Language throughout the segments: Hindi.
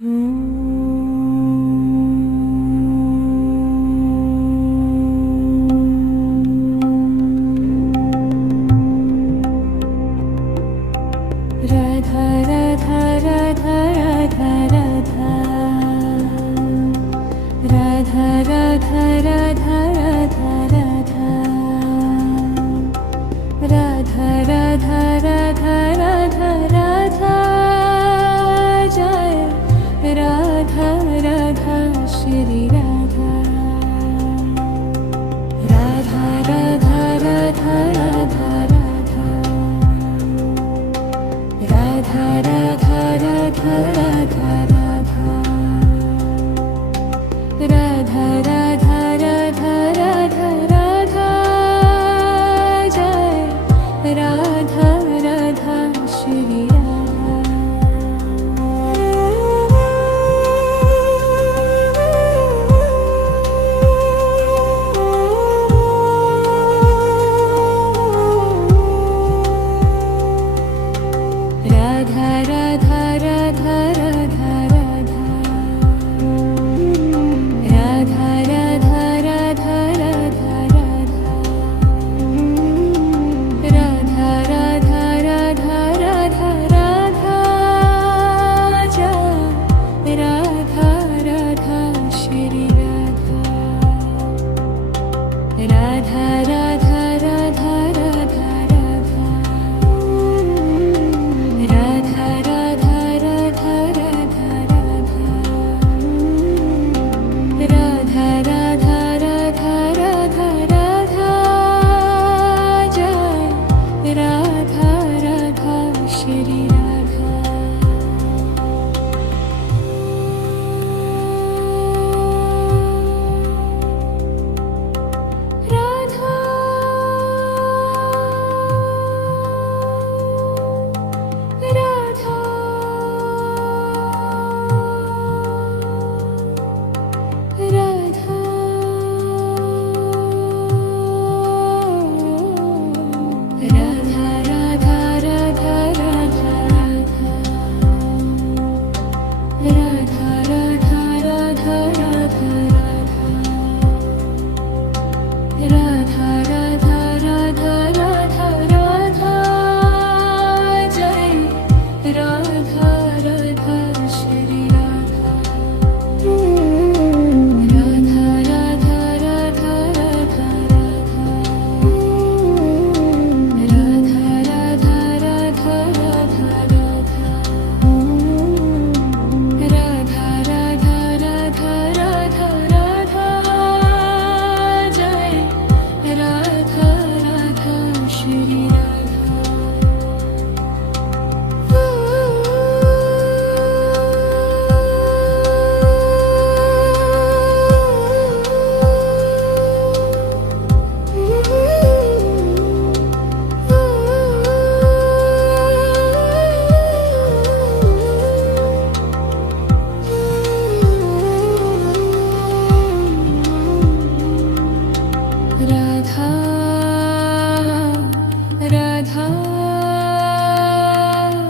राधा राधा राधा राधा राधा राधा राधा राधा राधा राधा राधा राधा राधा राधा जय राधा राधा श्री राधा राधा राधा राधा राधा राधा राधा राधा राधा राधा राधा राधा राधा राधा जय राधा राधा श्री राधा राधा राधा राधा राधा राधा राधा राधा राधा राधा राधा राधा राधा जय राधा राधा श्री राधा राधा राधा राधा राधा राधा राधा राधा राधा राधा राधा राधा राधा राधा जय राधा राधा श्री राधा राधा राधा राधा राधा राधा राधा राधा राधा राधा राधा राधा राधा राधा राधा राधा जय राधा राधा श्री राधा राधा राधा राधा राधा राधा राधा राधा राधा राधा राधा राधा राधा राधा जय राधा राधा श्री राधा राधा राधा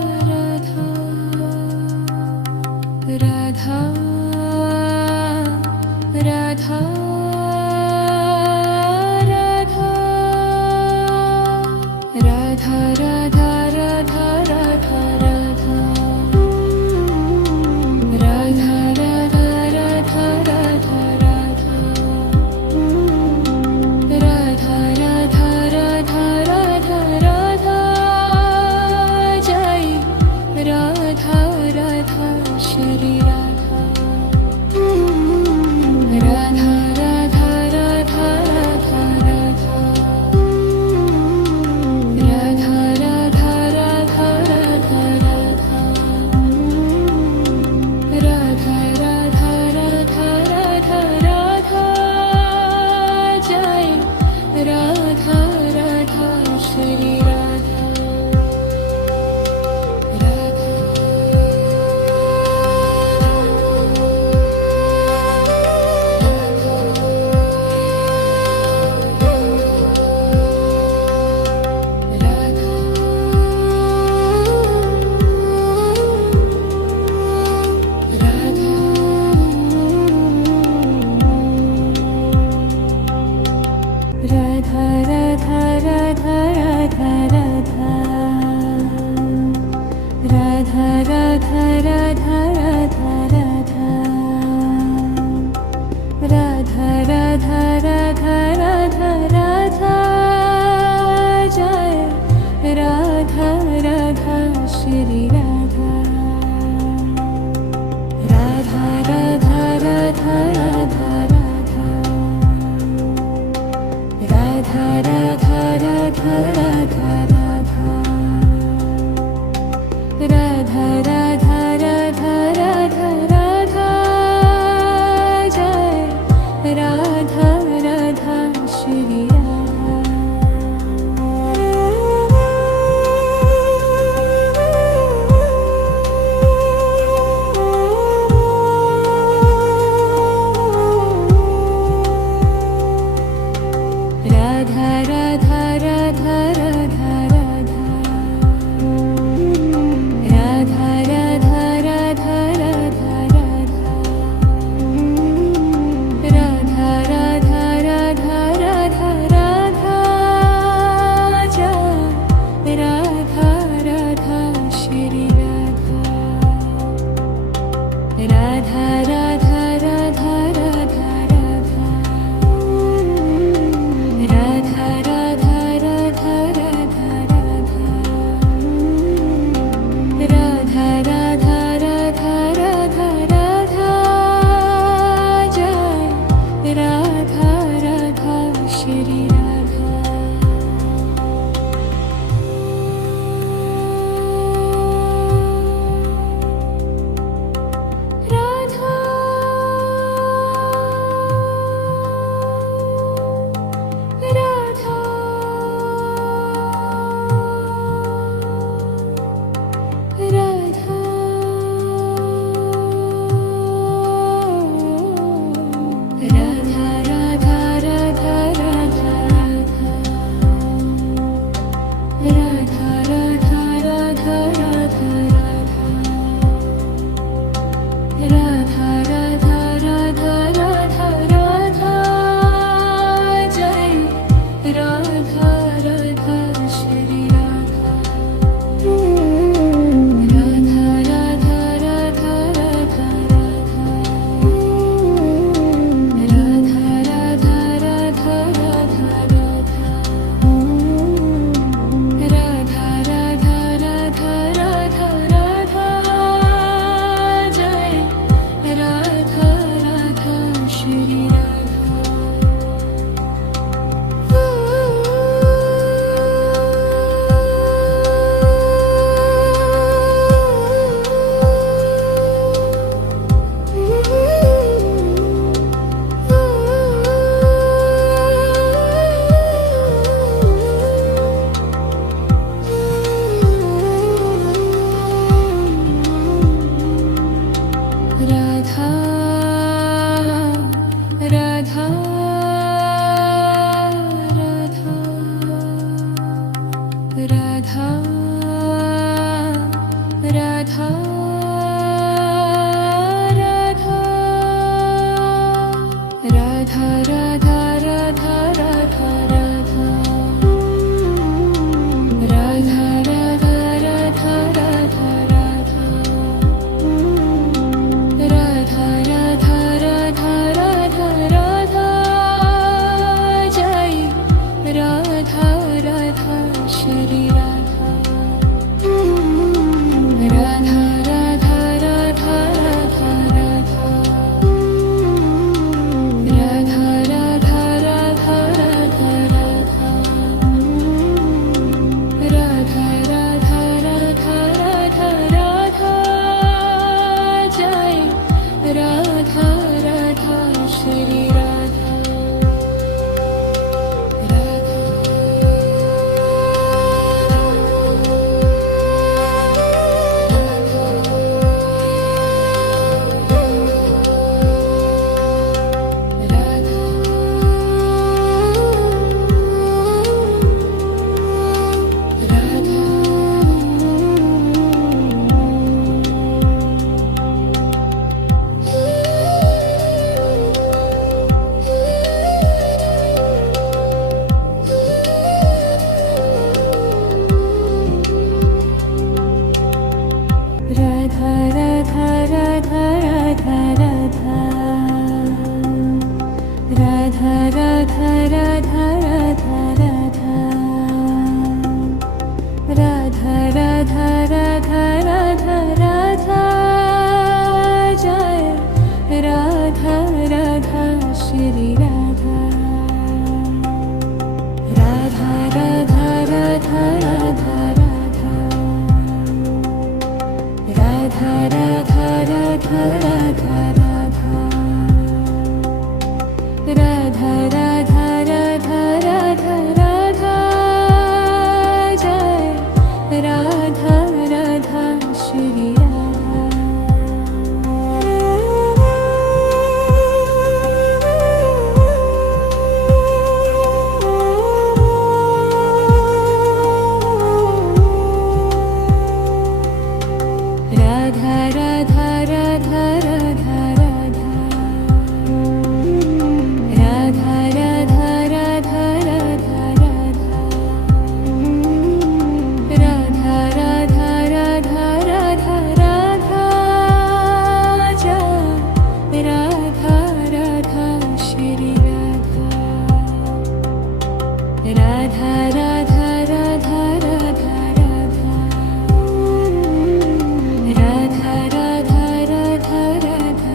राधा राधा राधा राधा राधा राधा राधा राधा राधा राधा राधा राधा राधा राधा राधा जय राधा राधा श्री राधा राधा राधा राधा राधा राधा राधा राधा राधा राधा जय राधा राधा श्री राधा राधा राधा राधा राधा राधा राधा राधा राधा राधा राधा राधा राधा राधा राधा राधा राधा राधा राधा राधा राधा राधा राधा राधा राधा राधा राधा राधा राधा जय राधा राधा श्री राधा राधा राधा राधा राधा राधा राधा राधा राधा राधा राधा राधा राधा राधा जय राधा राधा श्री राधा राधा राधा राधा राधा राधा राधा राधा राधा राधा राधा राधा राधा राधा जय राधा राधा श्री राधा राधा राधा राधा राधा राधा राधा राधा राधा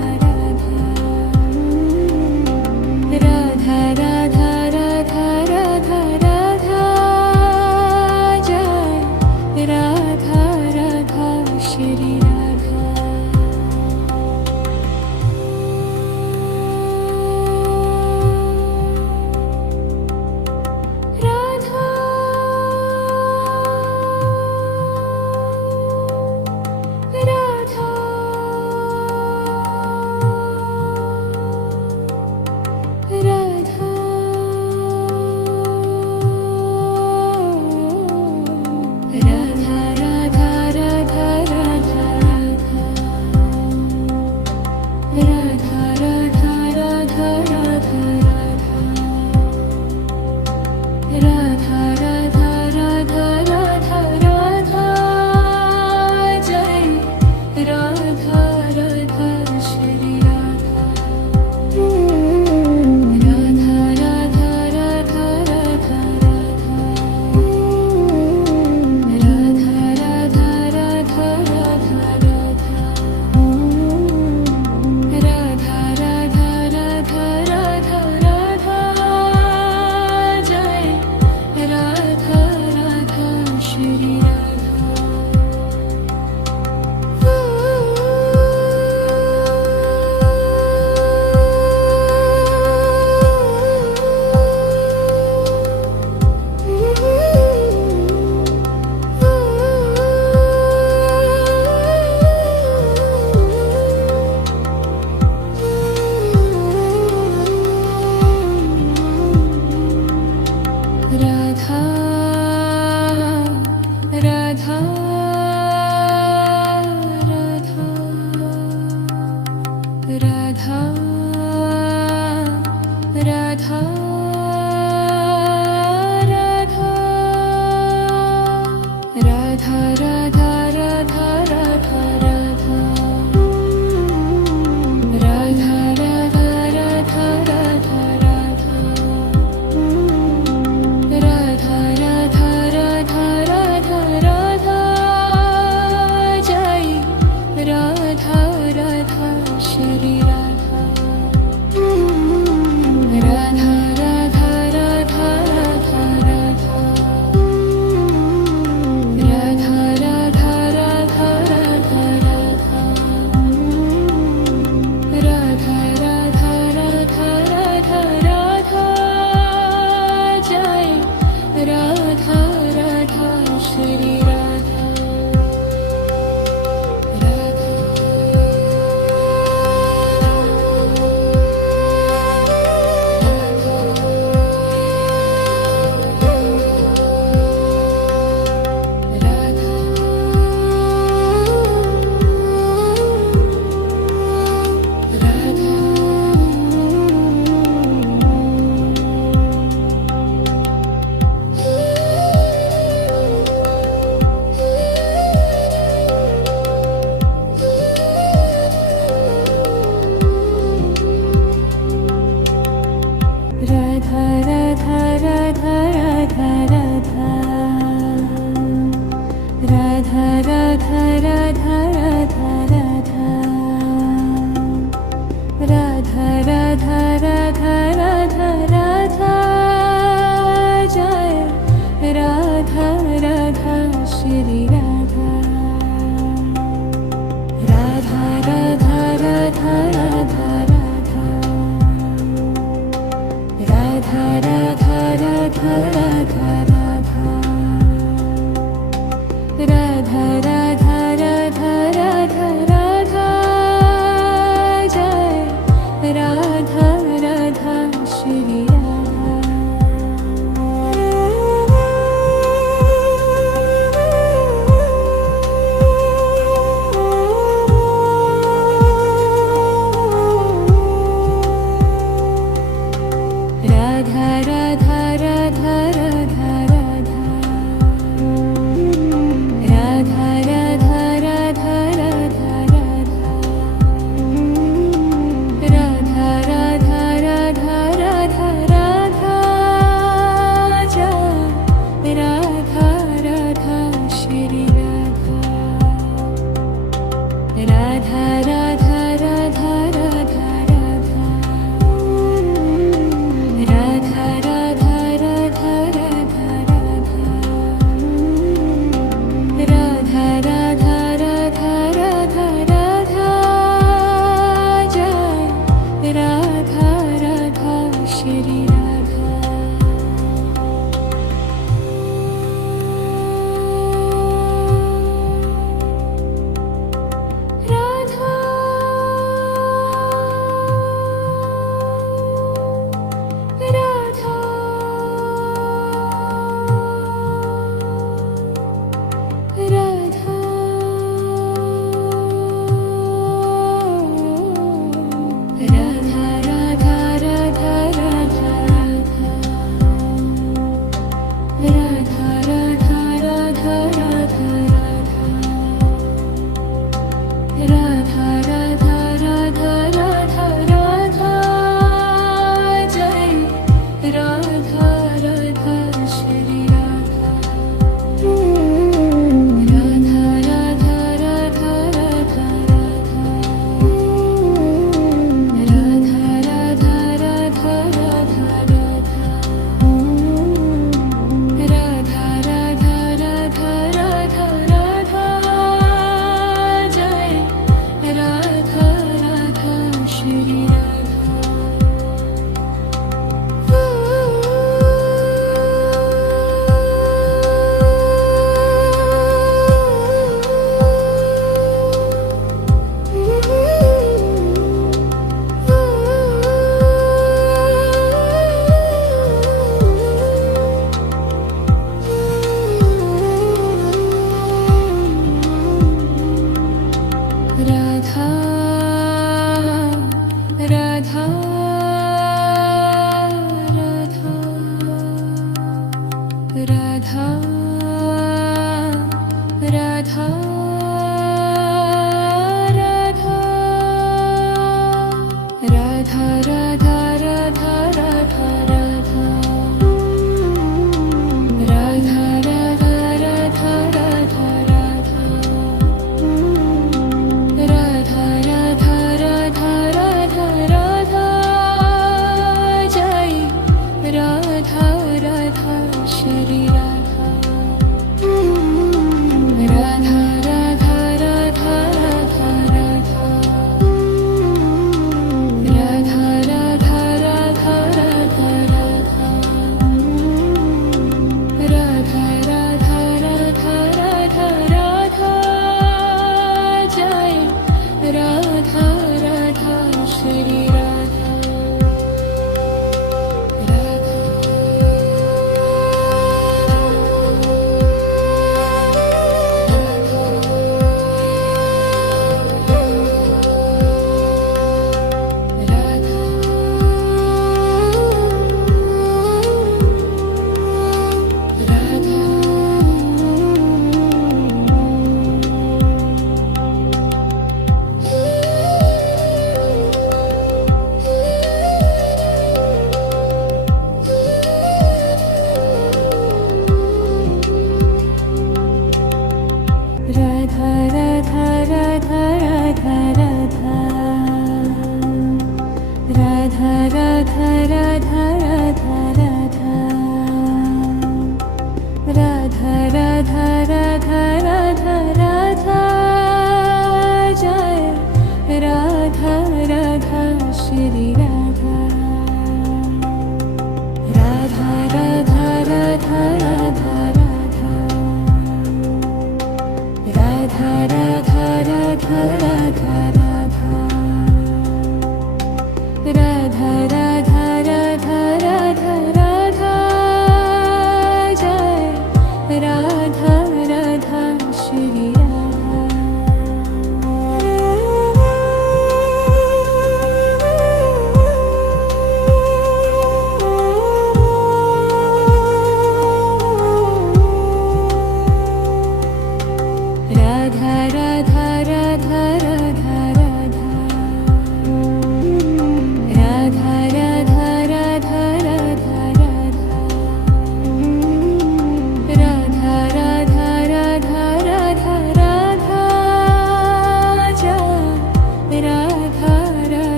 राधा राधा राधा राधा राधा राधा राधा राधा राधा राधा राधा राधा जय राधा राधा श्री राधा राधा राधा राधा राधा राधा राधा राधा राधा राधा राधा राधा राधा राधा जय राधा राधा श्री राधा राधा राधा राधा राधा राधा राधा राधा राधा राधा राधा राधा राधा जय राधा राधा श्री राधा राधा राधा राधा राधा राधा राधा राधा राधा राधा राधा राधा राधा राधा राधा राधा राधा राधा राधा जय राधा राधा श्री राधा राधा राधा राधा राधा राधा राधा राधा राधा राधा राधा राधा राधा राधा जय राधा राधा श्री राधा राधा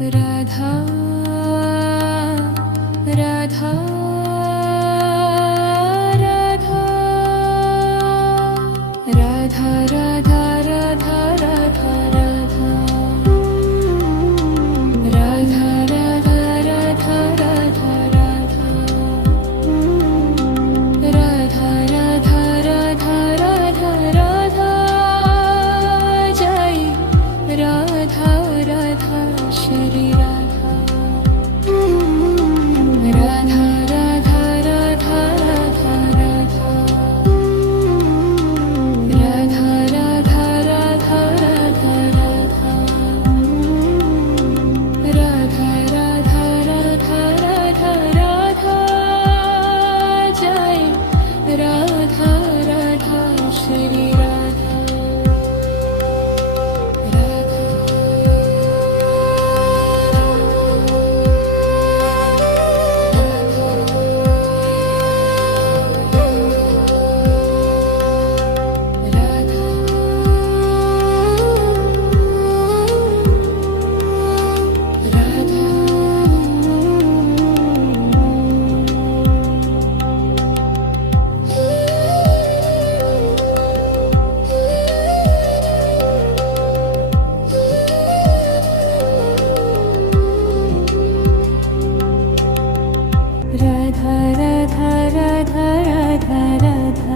राधा राधा राधा राधा राधा राधा राधा राधा राधा राधा राधा राधा राधा राधा राधा राधा राधा जय राधा राधा श्री राधा राधा राधा राधा राधा राधा राधा राधा राधा राधा राधा राधा राधा राधा राधा जय राधा राधा श्री राधा राधा राधा राधा राधा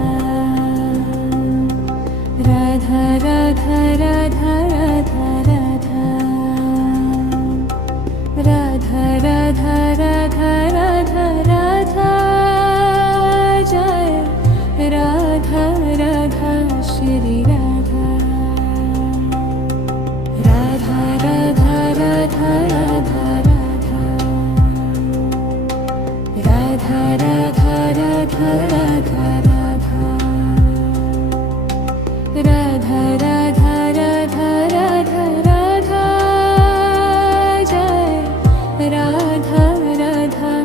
राधा राधा राधा राधा राधा राधा राधा राधा राधा राधा जय राधा राधा श्री राधा राधा राधा राधा राधा राधा राधा राधा राधा राधा राधा राधा राधा राधा जय राधा राधा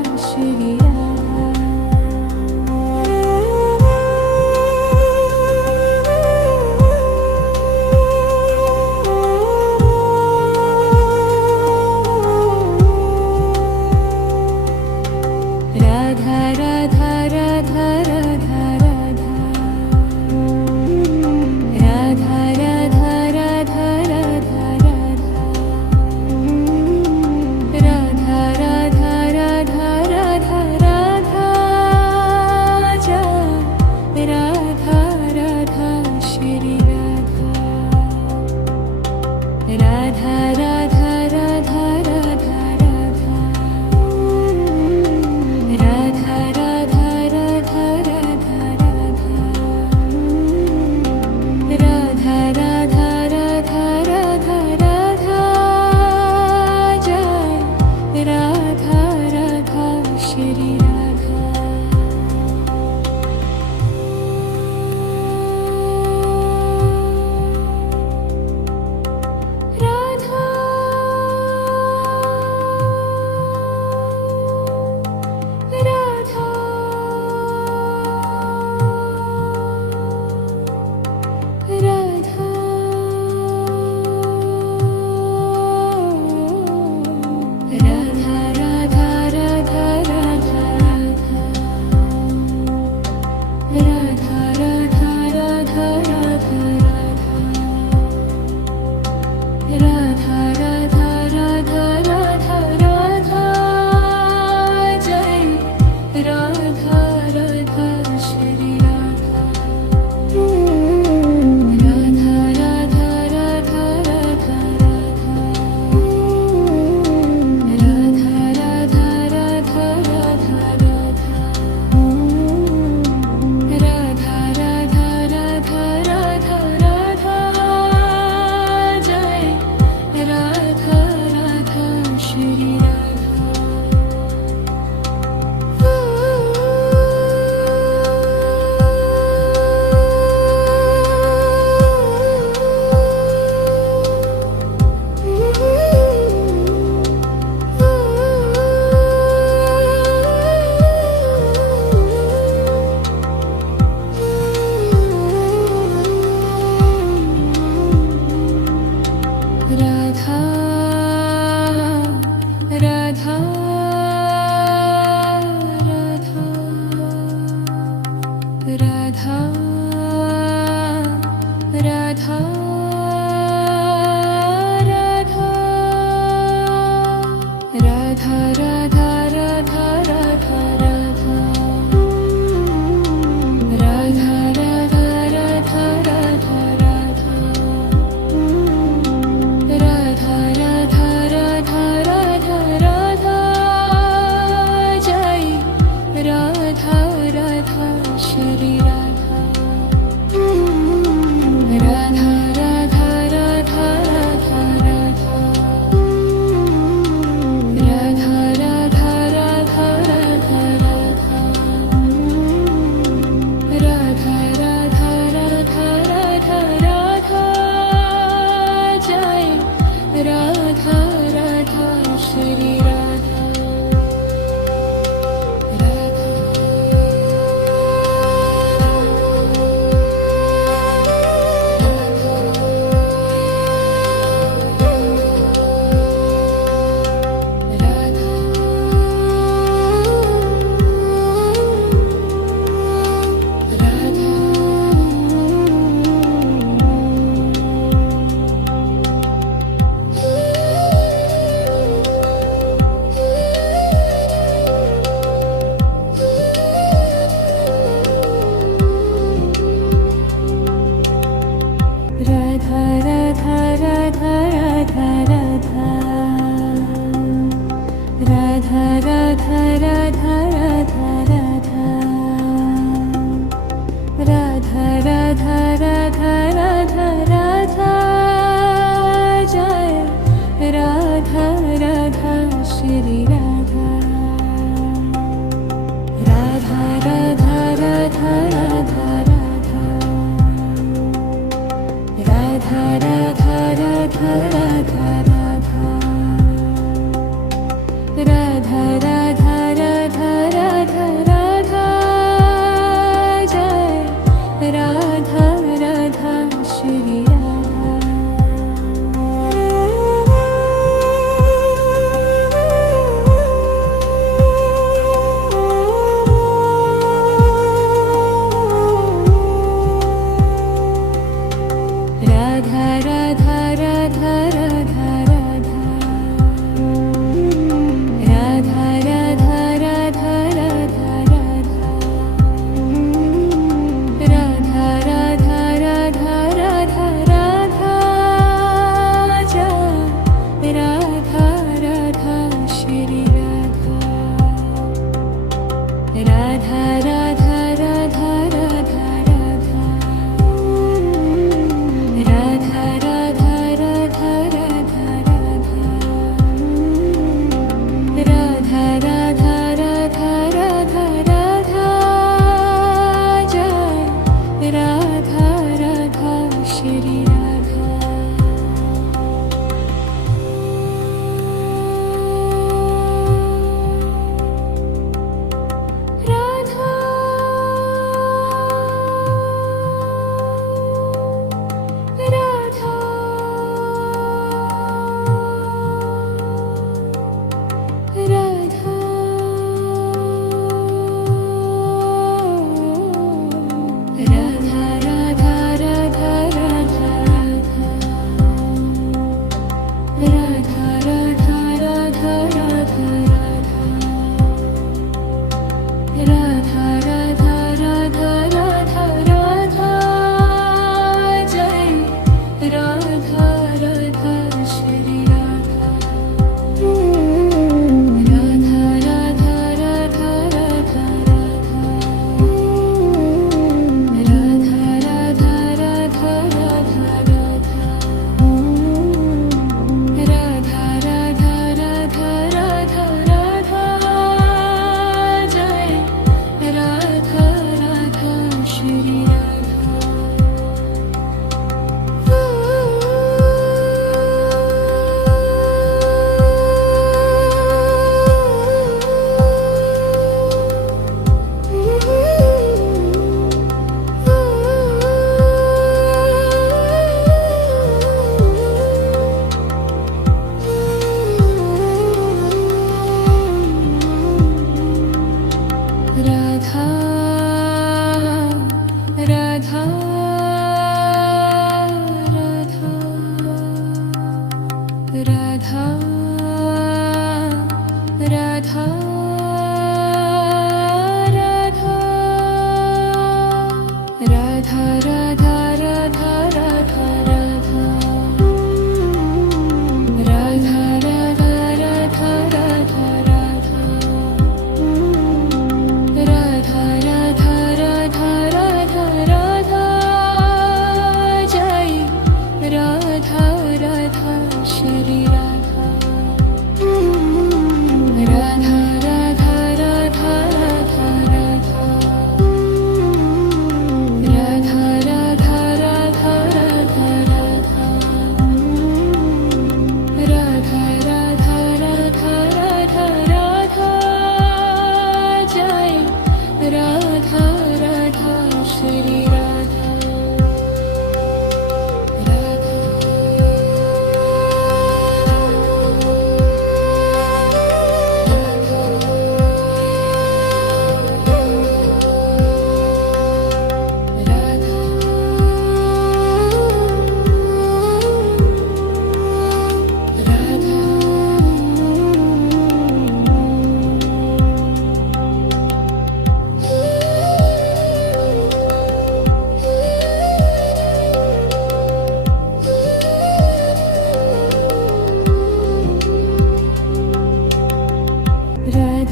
राधा राधा राधा राधा राधा राधा राधा राधा राधा जय राधा राधा श्री राधा राधा राधा राधा राधा राधा राधा राधा राधा राधा राधा राधा राधा राधा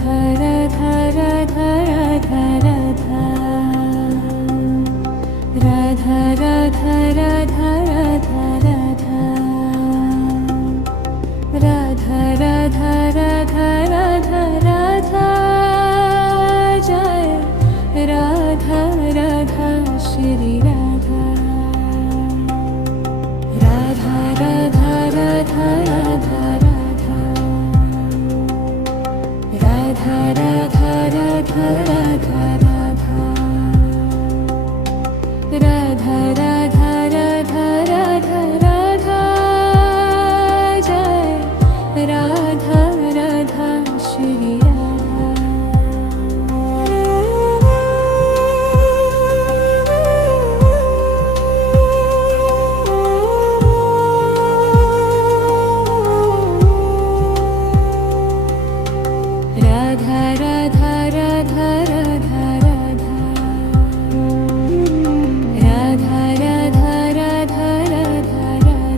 राधा राधा राधा राधा राधा राधा राधा राधा राधा राधा राधा राधा राधा जय राधा राधा श्री राधा राधा राधा राधा राधा राधा राधा राधा राधा राधा राधा राधा राधा राधा जय राधा राधा श्री राधा राधा राधा राधा राधा राधा राधा राधा राधा राधा राधा राधा राधा जय राधा राधा श्री राधा राधा राधा राधा राधा राधा राधा राधा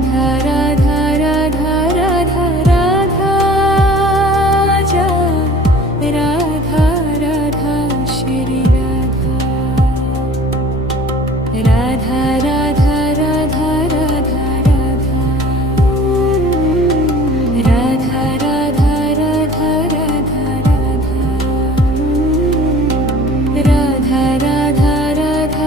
राधा राधा राधा राधा राधा राधा जय राधा राधा श्री राधा राधा राधा राधा राधा राधा राधा राधा राधा राधा राधा राधा राधा राधा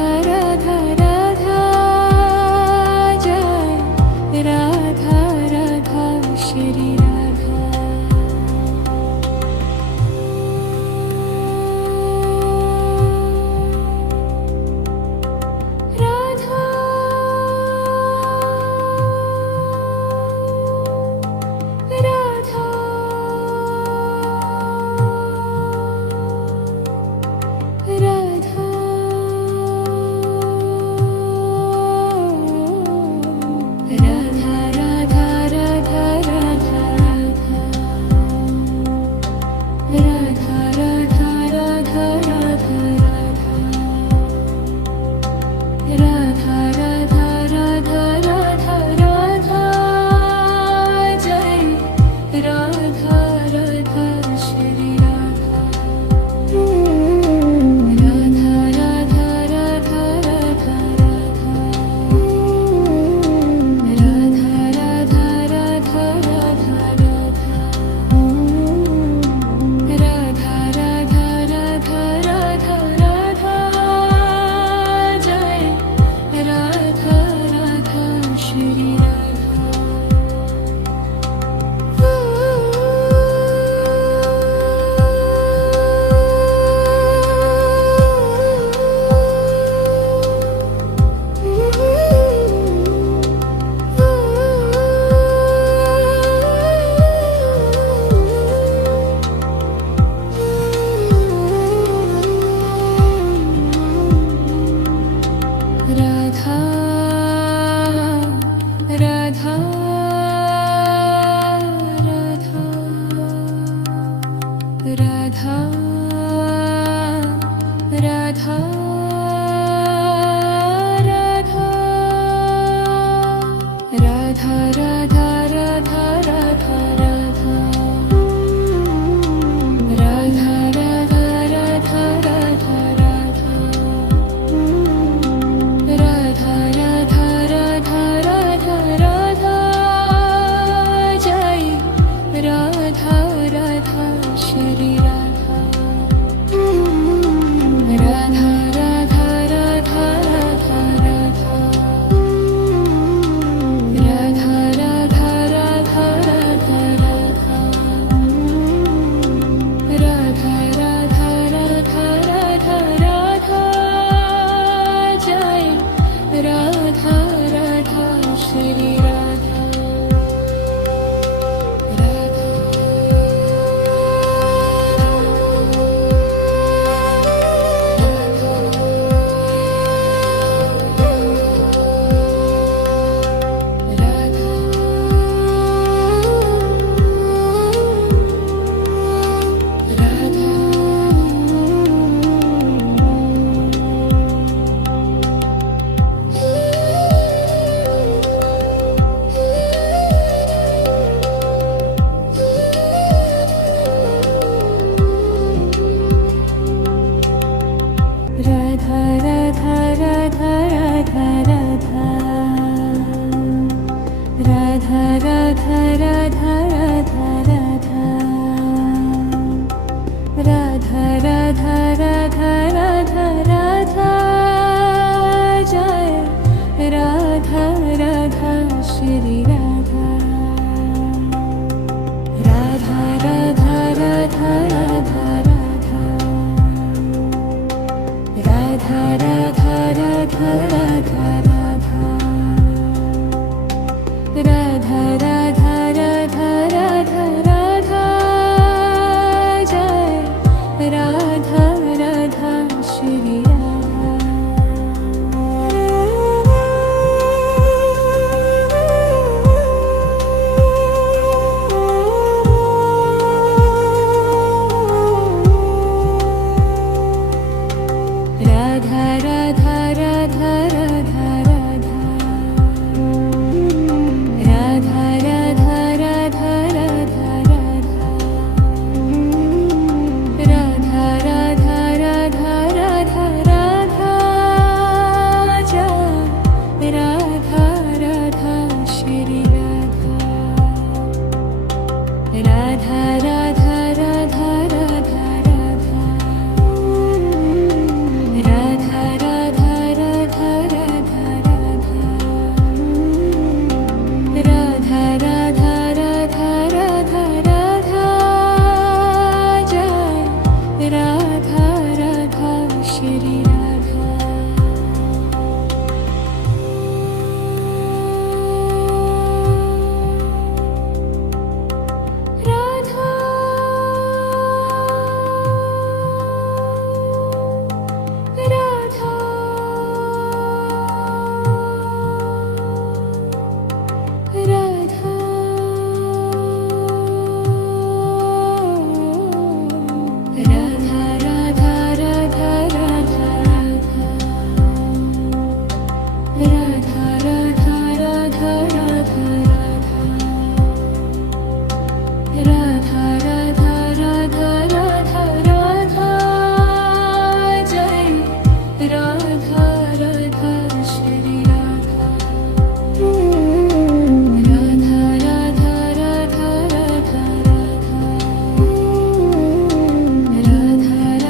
राधा राधा राधा जय राधा राधा श्री राधा राधा राधा राधा राधा राधा राधा राधा राधा राधा राधा राधा राधा राधा जय राधा राधा श्री राधा राधा राधा राधा राधा राधा राधा राधा राधा राधा राधा राधा राधा राधा राधा राधा राधा राधा जय राधा राधा श्री राधा राधा राधा राधा राधा राधा राधा राधा राधा राधा राधा राधा राधा राधा राधा राधा राधा जय राधा राधा श्री राधा राधा राधा राधा राधा राधा राधा राधा राधा राधा राधा राधा राधा राधा जय राधा राधा श्री राधा राधा राधा राधा राधा राधा राधा राधा राधा राधा राधा राधा राधा राधा जय राधा राधा श्री राधा राधा राधा राधा राधा राधा राधा राधा राधा राधा राधा राधा राधा राधा जय राधा राधा श्री राधा राधा राधा राधा राधा राधा राधा राधा राधा राधा राधा राधा राधा राधा राधा राधा राधा जय राधा राधा श्री राधा राधा राधा राधा राधा राधा राधा राधा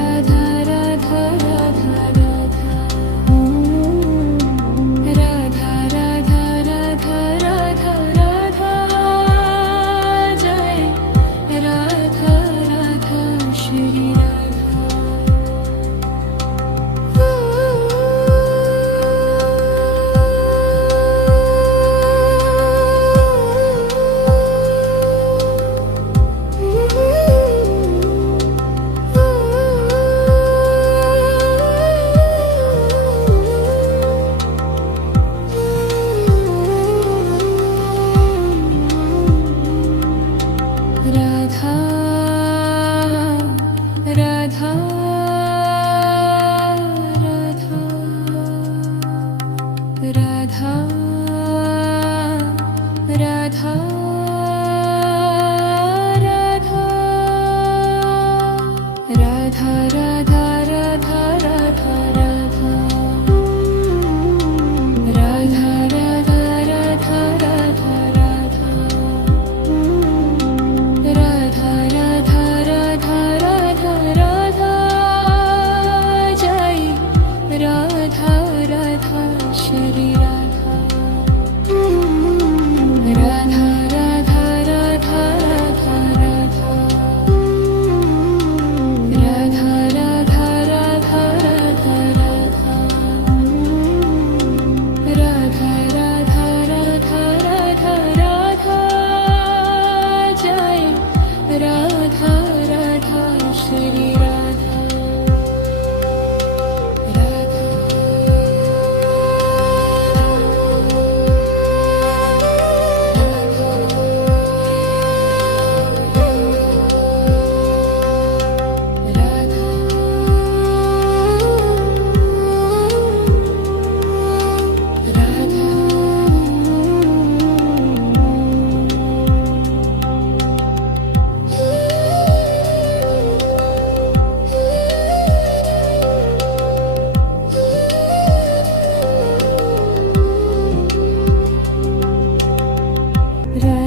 राधा राधा राधा राधा राधा राधा जय राधा राधा श्री राधा राधा राधा राधा राधा राधा राधा राधा राधा राधा राधा राधा राधा राधा राधा राधा राधा राधा जय राधा राधा श्री राधा राधा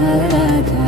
Radha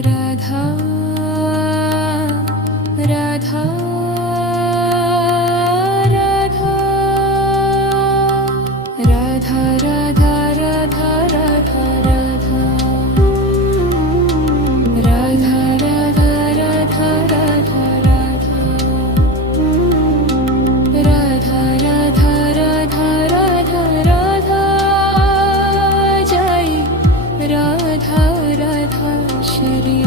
राधा राधा राधा राधा राधा राधा राधा राधा राधा राधा राधा राधा राधा राधा राधा राधा राधा जय राधा राधा श्री